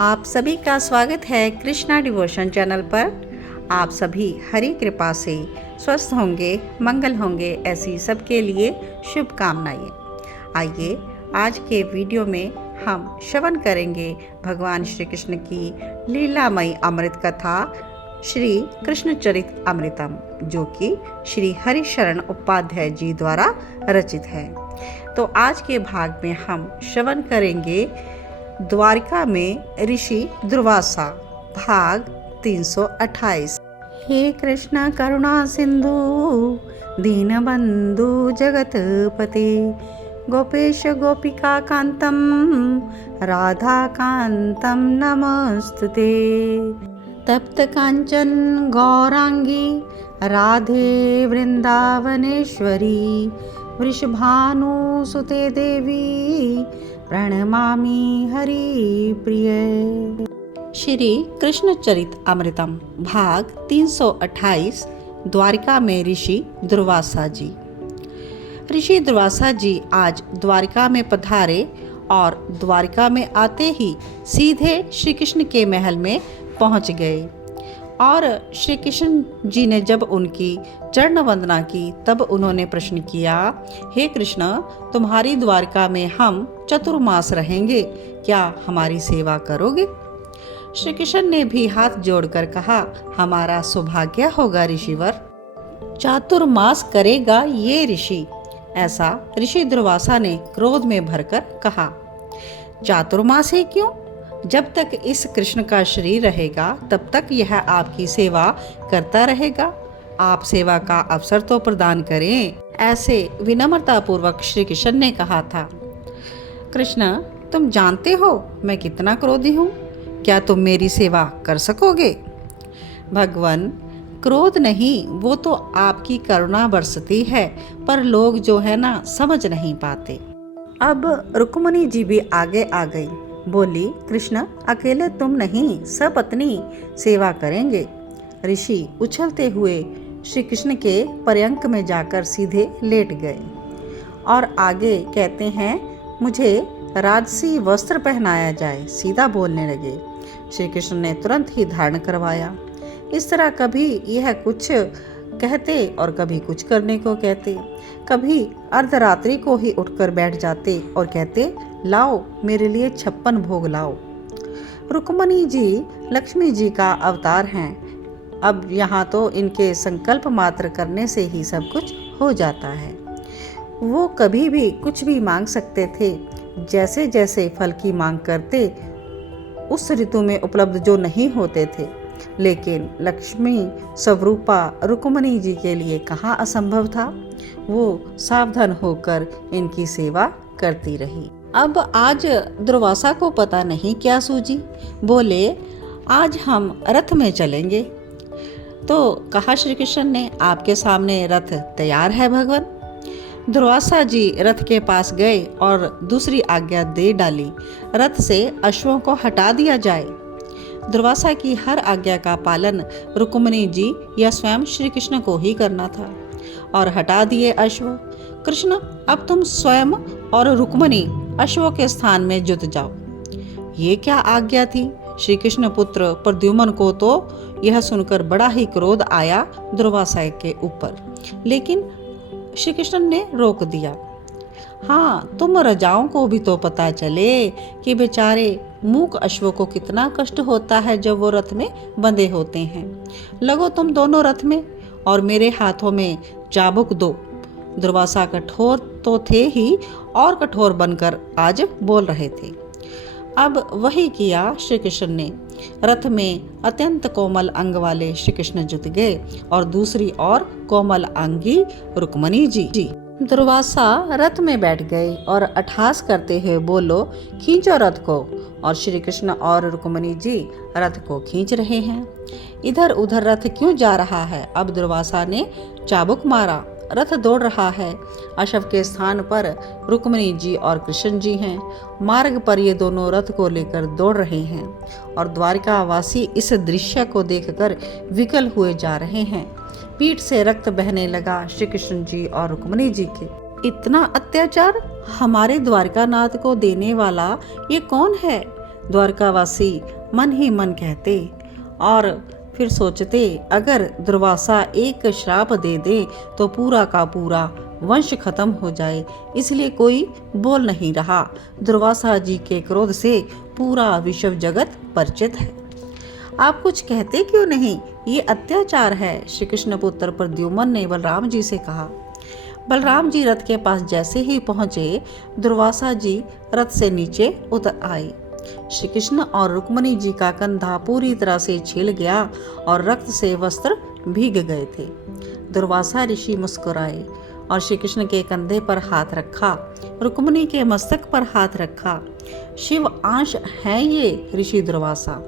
आप सभी का स्वागत है कृष्णा डिवोशन चैनल पर। आप सभी हरि कृपा से स्वस्थ होंगे, मंगल होंगे, ऐसी सबके लिए शुभकामनाएं। आइए आज के वीडियो में हम श्रवण करेंगे भगवान श्री कृष्ण की लीलामयी अमृत कथा श्री कृष्ण चरित अमृतम, जो कि श्री हरिशरण उपाध्याय जी द्वारा रचित है। तो आज के भाग में हम श्रवण करेंगे द्वारिका में ऋषि दुर्वासा, भाग 328। हे कृष्ण करुणा सिंधु दीनबंधु जगतपते, गोपेश गोपिका कांतम राधा कांतम नमस्तुते। तप्त कांचन गौरांगी राधे वृंदावनेश्वरी, वृषभानुसुते देवी प्रणमामि हरि प्रिय। श्री कृष्ण चरित अमृतम, भाग 328। द्वारिका में ऋषि दुर्वासा जी। ऋषि दुर्वासा जी आज द्वारिका में पधारे और द्वारिका में आते ही सीधे श्री कृष्ण के महल में पहुंच गए। और श्री कृष्ण जी ने जब उनकी चरण वंदना की तब उन्होंने प्रश्न किया, हे कृष्ण, तुम्हारी द्वारिका में हम चतुर्मास रहेंगे, क्या हमारी सेवा करोगे? श्री कृष्ण ने भी हाथ जोड़कर कहा, हमारा सौभाग्य होगा ऋषिवर। चातुर्मास करेगा ये ऋषि, ऐसा ऋषि दुर्वासा ने क्रोध में भरकर कहा। चातुर्मास ही क्यों? जब तक इस कृष्ण का शरीर रहेगा तब तक यह आपकी सेवा करता रहेगा। आप सेवा का अवसर तो प्रदान करें, ऐसे विनम्रता पूर्वक श्री कृष्ण ने कहा था। कृष्ण, तुम जानते हो मैं कितना क्रोधी हूँ, क्या तुम मेरी सेवा कर सकोगे? भगवान, क्रोध नहीं, वो तो आपकी करुणा बरसती है, पर लोग जो है ना समझ नहीं पाते। अब रुक्मिणी जी भी आगे आ गई, बोली, कृष्ण, अकेले तुम नहीं, सपत्नी सेवा करेंगे। ऋषि उछलते हुए श्री कृष्ण के पर्यंक में जाकर सीधे लेट गए और आगे कहते हैं, मुझे राजसी वस्त्र पहनाया जाए, सीधा बोलने लगे। श्री कृष्ण ने तुरंत ही धारण करवाया। इस तरह कभी यह कुछ कहते और कभी कुछ करने को कहते, कभी अर्धरात्रि को ही उठकर बैठ जाते और कहते, लाओ मेरे लिए 56 भोग लाओ। रुक्मिणी जी लक्ष्मी जी का अवतार हैं। अब यहाँ तो इनके संकल्प मात्र करने से ही सब कुछ हो जाता है। वो कभी भी कुछ भी मांग सकते थे, जैसे जैसे फल की मांग करते उस ऋतु में उपलब्ध जो नहीं होते थे। लेकिन लक्ष्मी स्वरूपा रुक्मिणी जी के लिए कहाँ असंभव था। वो सावधान होकर इनकी सेवा करती रही। अब आज दुर्वासा को पता नहीं क्या सूझी, बोले, आज हम रथ में चलेंगे। तो कहा श्री कृष्ण ने, आपके सामने रथ तैयार है भगवान। दुर्वासा जी रथ के पास गए और दूसरी आज्ञा दे डाली, रथ से अश्वों को हटा दिया जाए। दुर्वासा की हर आज्ञा का पालन रुक्मिणी जी या स्वयं श्री कृष्ण को ही करना था और हटा दिए अश्व। कृष्ण, अब तुम स्वयं और रुक्मिणी अश्वों के स्थान में जुट जाओ। ये क्या आज्ञा थी? श्री कृष्ण पुत्र प्रद्युम्न को तो यह सुनकर बड़ा ही क्रोध आया दुर्वासा के ऊपर, लेकिन श्री कृष्ण ने रोक दिया। हाँ, तुम रजाओं को भी तो पता चले कि बेचारे मूक अश्वों को कितना कष्ट होता है जब वो रथ में बंधे होते हैं। लगो तुम दोनों रथ में और मेरे हाथों में चाबुक दो। दुर्वासा कठोर तो थे ही और कठोर बनकर आज बोल रहे थे। अब वही किया श्री कृष्ण ने। रथ में अत्यंत कोमल अंग वाले श्री कृष्ण जुट गए और दूसरी ओर कोमल अंगी रुक्मिणी जी। दुर्वासा रथ में बैठ गए और अट्टहास करते हुए बोलो, खींचो रथ को। और श्री कृष्ण और रुक्मिणी जी रथ को खींच रहे हैं। इधर उधर रथ क्यों जा रहा है? अब दुर्वासा ने चाबुक मारा, रथ दौड़ रहा है। अश्व के स्थान पर रुक्मिणी जी और कृष्ण जी हैं। मार्ग पर ये दोनों रथ को लेकर दौड़ रहे हैं और द्वारिका वासी इस दृश्य को देखकर विकल हुए जा रहे हैं। पीठ से रक्त बहने लगा श्री कृष्ण जी और रुक्मिणी जी के। इतना अत्याचार हमारे द्वारिकानाथ को देने वाला ये कौन है द्वारकावासी मन ही मन कहते और फिर सोचते, अगर दुर्वासा एक श्राप दे दे तो पूरा का पूरा वंश खत्म हो जाए, इसलिए कोई बोल नहीं रहा। दुर्वासा जी के क्रोध से पूरा विश्व जगत परिचित है। आप कुछ कहते क्यों नहीं, ये अत्याचार है। श्री कृष्ण पुत्र प्रद्युम्न ने बलराम जी से कहा। बलराम जी रथ के पास जैसे ही पहुंचे, दुर्वासा जी रथ से नीचे उतर आए। श्री कृष्ण और रुक्मणी जी का कंधा पूरी तरह से छिल गया और रक्त से वस्त्र भीग गए थे। दुर्वासा ऋषि मुस्कुराए और श्री कृष्ण के कंधे पर हाथ रखा, रुक्मणी के मस्तक पर हाथ रखा। शिव अंश है ये ऋषि दुर्वासा।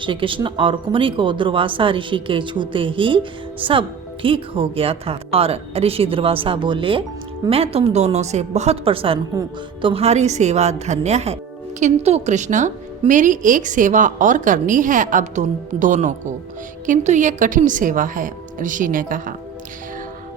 श्री कृष्ण और रुक्मणी को दुर्वासा ऋषि के छूते ही सब ठीक हो गया था और ऋषि दुर्वासा बोले, मैं तुम दोनों से बहुत प्रसन्न हूँ, तुम्हारी सेवा धन्य है। किंतु कृष्ण, मेरी एक सेवा और करनी है अब तुम दोनों को, किंतु यह कठिन सेवा है। ऋषि ने कहा,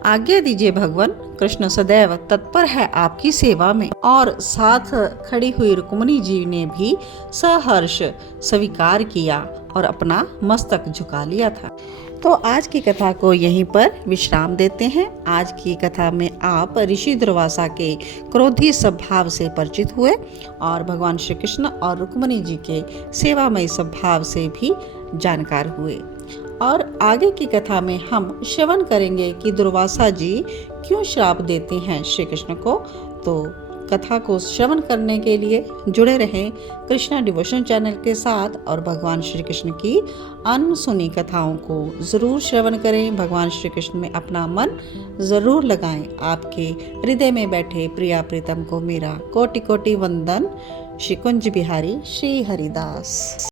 आज्ञा दीजिए भगवान। कृष्ण सदैव तत्पर है आपकी सेवा में। और साथ खड़ी हुई रुक्मणी जी ने भी सहर्ष स्वीकार किया और अपना मस्तक झुका लिया था। तो आज की कथा को यहीं पर विश्राम देते हैं। आज की कथा में आप ऋषि दुर्वासा के क्रोधी स्वभाव से परिचित हुए और भगवान श्री कृष्ण और रुक्मणी जी के सेवामय स्वभाव से भी जानकार हुए। और आगे की कथा में हम श्रवण करेंगे कि दुर्वासा जी क्यों श्राप देते हैं श्री कृष्ण को। तो कथा को श्रवण करने के लिए जुड़े रहें कृष्णा डिवोशन चैनल के साथ और भगवान श्री कृष्ण की अनसुनी कथाओं को ज़रूर श्रवण करें। भगवान श्री कृष्ण में अपना मन ज़रूर लगाएं। आपके हृदय में बैठे प्रिया प्रीतम को मेरा कोटि कोटि वंदन। श्री कुंज बिहारी श्री हरिदास।